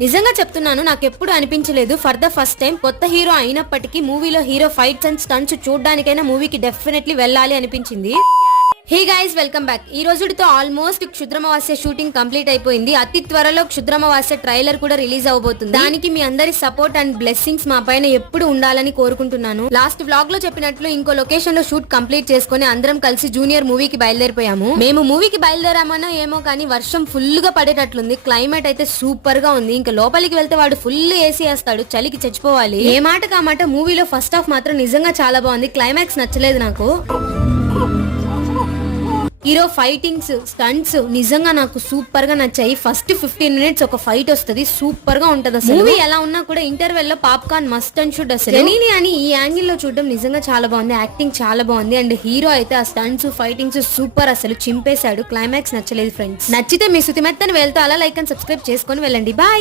నిజంగా చెప్తున్నాను, నాకు ఎప్పుడు అనిపించలేదు ఫర్ ద ఫస్ట్ టైం కొత్త హీరో అయినప్పటికీ మూవీలో హీరో ఫైట్స్ అండ్ స్టంట్స్ చూడడానికైనా మూవీకి డెఫినెట్లీ వెళ్ళాలి అనిపించింది. Hey guys, welcome back. ఈ రోజుతో ఆల్మోస్ట్ క్షుద్రమవాస్య షూటింగ్ కంప్లీట్ అయిపోయింది. అతి త్వరలో క్షుద్రమవాస్య ట్రైలర్ కూడా రిలీజ్ అవబోతుంది. దానికి మీ అందరి సపోర్ట్ అండ్ బ్లెస్సింగ్స్ మా పైన ఎప్పుడు ఉండాలని కోరుకుంటున్నాను. లాస్ట్ వ్లాగ్ లో చెప్పినట్లు ఇంకో లొకేషన్ లో షూట్ కంప్లీట్ చేసుకుని అందరం కలిసి జూనియర్ మూవీకి బయలుదేరిపోయాము. మేము మూవీకి బయలుదేరామనో ఏమో కానీ వర్షం ఫుల్ గా పడేటట్లుంది. క్లైమేట్ అయితే సూపర్ గా ఉంది. ఇంకా లోపలికి వెళ్తే వాడు ఫుల్ ఏసీ వేస్తాడు, చలికి చచ్చిపోవాలి. ఏ మాట కామాట మూవీలో ఫస్ట్ హాఫ్ మాత్రం నిజంగా చాలా బాగుంది. క్లైమాక్స్ నచ్చలేదు నాకు. హీరో ఫైటింగ్స్ స్టంట్స్ నిజంగా నాకు సూపర్ గా నచ్చాయి. ఫస్ట్ 15 మినిట్స్ ఒక ఫైట్ వస్తుంది, సూపర్ గా ఉంటది. అసలు మూవీ ఎలా ఉన్నా కూడా ఇంటర్వెల్ లో పాప్కార్న్ మస్ట్ అండ్ షుడ్. అసలు జెనీని అని ఈ యాంగిల్ లో చూడడం నిజంగా చాలా బాగుంది. యాక్టింగ్ చాలా బాగుంది. అండ్ హీరో అయితే ఆ స్టంట్స్ ఫైటింగ్స్ సూపర్, అసలు చింపేశాడు. క్లైమాక్స్ నచ్చలేదు ఫ్రెండ్స్. నచ్చితే మీ సుతిమెత్తని వెళ్తూ అలా లైక్ అండ్ సబ్స్క్రైబ్ చేసుకొని వెళ్ళండి. బాయ్.